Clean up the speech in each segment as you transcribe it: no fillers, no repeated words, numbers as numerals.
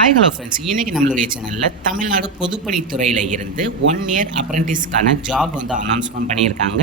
Hi hello friends, இன்றைக்கி நம்மளுடைய சேனலில் தமிழ்நாடு பொதுப்பணித்துறையில் இருந்து 1 இயர் அப்ரெண்டிஸ்க்கான ஜாப் வந்து அனௌன்ஸ்மெண்ட் பண்ணியிருக்காங்க.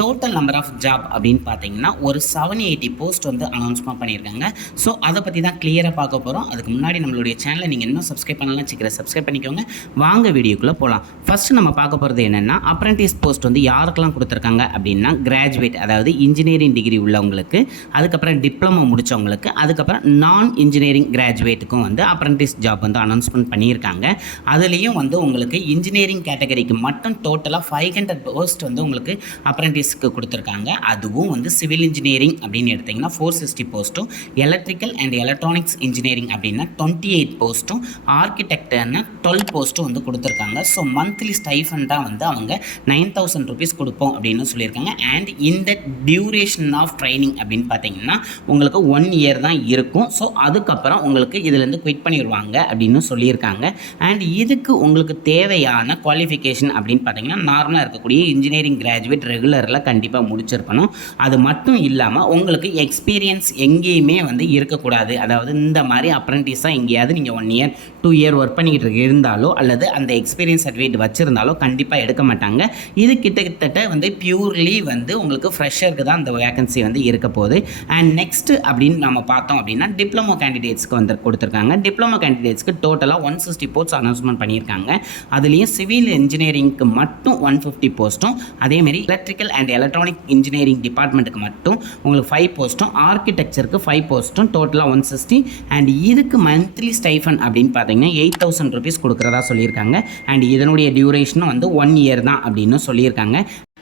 டோட்டல் நம்பர் ஆஃப் ஜாப் அப்படின்னு பார்த்தீங்கன்னா ஒரு 780 போஸ்ட் வந்து அனௌன்ஸ்மெண்ட் பண்ணியிருக்காங்க. ஸோ அதை பற்றி தான் கிளியராக பார்க்க போகிறோம். அதுக்கு முன்னாடி நம்மளுடைய சேனலை நீங்கள் இன்னும் சப்ஸ்கிரைப் பண்ணலாம், சீக்கிரம் சப்ஸ்கிரைப் பண்ணிக்கோங்க. வாங்க வீடியோக்குள்ளே போகலாம். ஃபஸ்ட்டு நம்ம பார்க்க போகிறது என்னென்னா, அப்ரெண்டிஸ் போஸ்ட் வந்து யாருக்கெல்லாம் கொடுத்துருக்காங்க அப்படின்னா கிராஜுவேட், அதாவது இன்ஜினியரிங் டிகிரி உள்ளவங்களுக்கு, அதுக்கப்புறம் டிப்ளமோ முடித்தவங்களுக்கு, அதுக்கப்புறம் நான் இன்ஜினியரிங் கிராஜுவேட்டுக்கும் வந்து அப்ரெண்டிஸ் ஜாப் வந்து அனௌன்ஸ்மெண்ட் பண்ணியிருக்காங்க. அதுலேயும் வந்து உங்களுக்கு இன்ஜினியரிங் கேட்டகரிக்கு மட்டும் டோட்டலாக 500 போஸ்ட் வந்து உங்களுக்கு அப்ரெண்டிஸ்க்கு கொடுத்துருக்காங்க. அதுவும் வந்து சிவில் இன்ஜினியரிங் அப்படின்னு எடுத்திங்கன்னா 460 போஸ்ட்டும், எலக்ட்ரிக்கல் அண்ட் எலக்ட்ரானிக்ஸ் இன்ஜினியரிங் அப்படின்னா 28 போஸ்ட்டும், ஆர்கிடெக்ட்னா 12 போஸ்ட்டும் வந்து கொடுத்துருக்காங்க. ஸோ மந்த்லி ஸ்டைஃபண்டாக வந்து அவங்க 9,000 rupees கொடுப்போம் அப்படின்னு சொல்லியிருக்காங்க. அண்ட் இந்த டியூரேஷன் ஆஃப் ட்ரைனிங் அப்படின்னு பார்த்தீங்கன்னா உங்களுக்கு 1 இயர் தான் இருக்கும். ஸோ அதுக்கப்புறம் உங்களுக்கு இதுலேருந்து குவிட் பண்ணிடுவாங்க அப்படின்னு சொல்லியிருக்காங்க. அண்ட் இதுக்கு உங்களுக்கு தேவையான குவாலிஃபிகேஷன் அப்படின்னு பார்த்தீங்கன்னா நார்மலாக இருக்கக்கூடிய இன்ஜினியரிங் கிராஜுவேட் ரெகுலரில் கண்டிப்பாக முடிச்சிருக்கணும். அது மட்டும் இல்லாமல் உங்களுக்கு எக்ஸ்பீரியன்ஸ் எங்கேயுமே வந்து இருக்கக்கூடாது. அதாவது இந்த மாதிரி அப்ரெண்டிஸாக எங்கேயாவது நீங்கள் 1 இயர் 2 இயர் ஒர்க் பண்ணிக்கிட்டு இருந்தாலோ அல்லது அந்த எக்ஸ்பீரியன்ஸ் சர்டிஃபிகேட் வச்சுருந்தாலோ கண்டிப்பாக எடுக்க மாட்டாங்க. இது கிட்டத்தட்ட வந்து பியூர்லி வந்து உங்களுக்கு ஃப்ரெஷருக்கு தான் அந்த வேகன்சி வந்து இருக்க போகுது. அண்ட் நெக்ஸ்ட் அப்படின்னு நம்ம பார்த்தோம் அப்படின்னா டிப்ளமோ கேண்டிடேட்ஸ்க்கு வந்து கொடுத்துருக்காங்க. டிப்ளமோ கேண்டிடேட்ஸ்க்கு டோட்டலாக 160 போஸ்ட் அனௌன்ஸ்மெண்ட் பண்ணியிருக்காங்க. அதுலேயும் சிவில் இன்ஜினியரிங்க்கு மட்டும் 150 போஸ்ட்டும், அதேமாரி எலக்ட்ரிக்கல் அண்ட் எலக்ட்ரானிக் இன்ஜினியரிங் டிபார்ட்மெண்ட்டுக்கு மட்டும் உங்களுக்கு 5 போஸ்ட்டும், ஆர்கிடெக்சருக்கு 5 போஸ்ட்டும், டோட்டலாக 160. அண்ட் இதுக்கு மந்த்லி ஸ்டைஃபன் அப்படின்னு பார்த்தீங்கன்னா 8,000 rupees கொடுக்குறதா சொல்லியிருக்காங்க. அண்ட் இதனுடைய டியூரேஷனும் வந்து 1 இயர் தான் அப்படின்னு சொல்லியிருக்காங்க.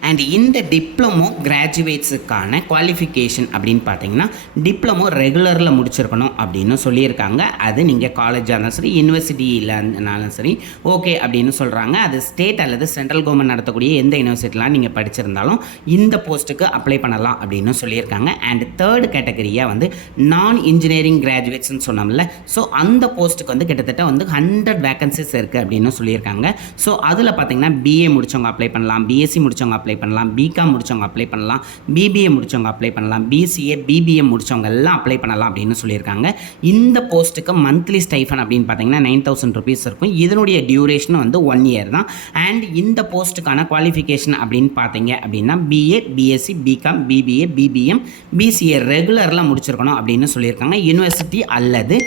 அண்ட் இந்த டிப்ளமோ கிராஜுவேட்ஸுக்கான குவாலிஃபிகேஷன் அப்படின்னு பார்த்தீங்கன்னா டிப்ளமோ ரெகுலரில் முடிச்சிருக்கணும் அப்படின்னு சொல்லியிருக்காங்க. அது நீங்கள் காலேஜாக இருந்தாலும் சரி, யூனிவர்சிட்டியிலனாலும் சரி ஓகே அப்படின்னு சொல்கிறாங்க. அது ஸ்டேட் அல்லது சென்ட்ரல் கவர்மெண்ட் நடத்தக்கூடிய எந்த யூனிவர்சிட்டிலாம் நீங்கள் படிச்சிருந்தாலும் இந்த போஸ்ட்டுக்கு அப்ளை பண்ணலாம் அப்படின்னு சொல்லியிருக்காங்க. அண்ட் தேர்ட் கேட்டகரியாக வந்து நான் இன்ஜினியரிங் கிராஜுவேட்ஸ்னு சொன்னோம்ல, ஸோ அந்த போஸ்ட்டுக்கு வந்து கிட்டத்தட்ட வந்து 100 வேகன்சிஸ் இருக்குது அப்படின்னு சொல்லியிருக்காங்க. ஸோ அதில் பார்த்தீங்கன்னா பிஏ முடித்தவங்க அப்ளை பண்ணலாம், பிஎஸ்சி முடித்தவங்க அப்ளை பண்ணலாம், பிகாம் முடிச்சவங்க அப்ளை பண்ணலாம், பிபிஏ முடிச்சவங்க அப்ளை பண்ணலாம், பிசிஏ பிபிஎம் முடிச்சவங்க எல்லாம் அப்ளை பண்ணலாம் அப்படின்னு சொல்லியிருக்காங்க. இந்த போஸ்ட்டுக்கு மந்த்லி ஸ்டைஃபன் அப்படின்னு பார்த்தீங்கன்னா 9,000 rupees இருக்கும். இதனுடைய டியூரேஷன் வந்து 1 இயர் தான். அண்ட் இந்த போஸ்ட்டுக்கான குவாலிஃபிகேஷன் அப்படின்னு பார்த்தீங்க அப்படின்னா BA, BSc, BCom, BBA, BBM, BCA ரெகுலரில் முடிச்சிருக்கணும் அப்படின்னு சொல்லியிருக்காங்க. யூனிவர்சிட்டி அல்லது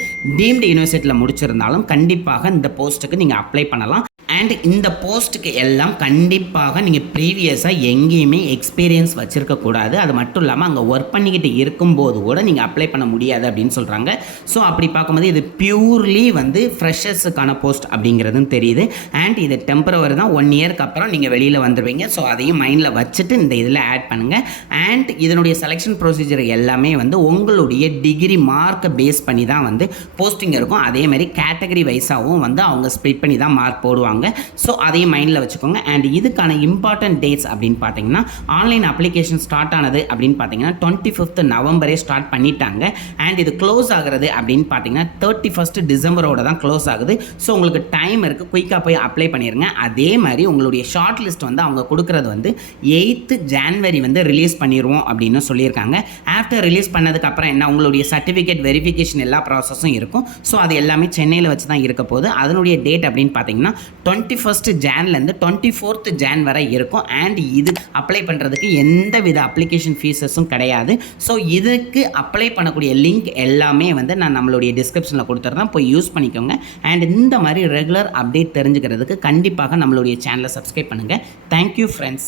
டீம்டு யூனிவர்சிட்டியில் முடிச்சிருந்தாலும் கண்டிப்பாக இந்த போஸ்ட்டுக்கு நீங்கள் அப்ளை பண்ணலாம். அண்ட் இந்த போஸ்ட்டுக்கு எல்லாம் கண்டிப்பாக நீங்கள் ப்ரீவியஸாக எங்கேயுமே எக்ஸ்பீரியன்ஸ் வச்சுருக்கக்கூடாது. அது மட்டும் இல்லாமல் அங்கே ஒர்க் பண்ணிக்கிட்டு இருக்கும்போது கூட நீங்கள் அப்ளை பண்ண முடியாது அப்படின்னு சொல்கிறாங்க. ஸோ அப்படி பார்க்கும்போது இது பியூர்லி வந்து ஃப்ரெஷர்ஸுக்கான போஸ்ட் அப்படிங்கிறதும் தெரியுது. அண்ட் இது டெம்பரவரி தான், 1 இயருக்கு அப்புறம் நீங்கள் வெளியில் வந்துடுவீங்க. ஸோ அதையும் மைண்டில் வச்சுட்டு இந்த இதில் ஆட் பண்ணுங்கள். அண்ட் இதனுடைய செலெக்ஷன் ப்ரொசீஜர் எல்லாமே வந்து உங்களுடைய டிகிரி மார்க்கை பேஸ் பண்ணி தான் வந்து போஸ்டிங் இருக்கும். அதேமாதிரி கேட்டகரி வைஸாகவும் வந்து அவங்க ஸ்ப்ளிட் பண்ணி தான் மார்க் போடுவாங்க. ஸோ அதையும் மைண்டில் வச்சுக்கோங்க. அண்ட் இதுக்கான இம்பார்ட்டன்ட் டேட்ஸ் அப்படின்னு பார்த்தீங்கன்னா ஆன்லைன் அப்ளிகேஷன் ஸ்டார்ட் ஆனது அப்படின்னு பார்த்தீங்கன்னா 25th நவம்பரே ஸ்டார்ட் பண்ணிட்டாங்க. அண்ட் இது க்ளோஸ் ஆகிறது அப்படின்னு பார்த்தீங்கன்னா 31st டிசம்பரோட தான் க்ளோஸ் ஆகுது. ஸோ உங்களுக்கு டைம் இருக்குது, குயிக்காக போய் அப்ளை பண்ணிடுங்க. அதே மாதிரி உங்களுடைய ஷார்ட் லிஸ்ட் வந்து அவங்க கொடுக்குறது வந்து 8th ஜான்வரி வந்து ரிலீஸ் பண்ணிடுவோம் அப்படின்னு சொல்லியிருக்காங்க. ஆஃப்டர் ரிலீஸ் பண்ணதுக்கப்புறம் என்ன உங்களுடைய சர்டிஃபிகேட் வெரிஃபிகேஷன் எல்லா ப்ராசஸும் இருக்கும். ஸோ அது எல்லாமே சென்னையில் வச்சு தான் இருக்க போகுது. அதனுடைய டேட் அப்படின்னு பார்த்தீங்கன்னா 21st ஜான்லேருந்து 24th ஜான் வரை இருக்கும். அண்ட் இது அப்ளை பண்ணுறதுக்கு எந்த வித அப்ளிகேஷன் ஃபீஸஸும் கிடையாது. ஸோ இதுக்கு அப்ளை பண்ணக்கூடிய லிங்க் எல்லாமே வந்து நான் நம்மளுடைய டிஸ்கிரிப்ஷனில் கொடுத்துட்றேன், போய் யூஸ் பண்ணிக்கோங்க. அண்ட் இந்த மாதிரி ரெகுலர் அப்டேட் தெரிஞ்சுக்கிறதுக்கு கண்டிப்பாக நம்மளுடைய சேனலை சப்ஸ்கிரைப் பண்ணுங்கள். Thank you friends.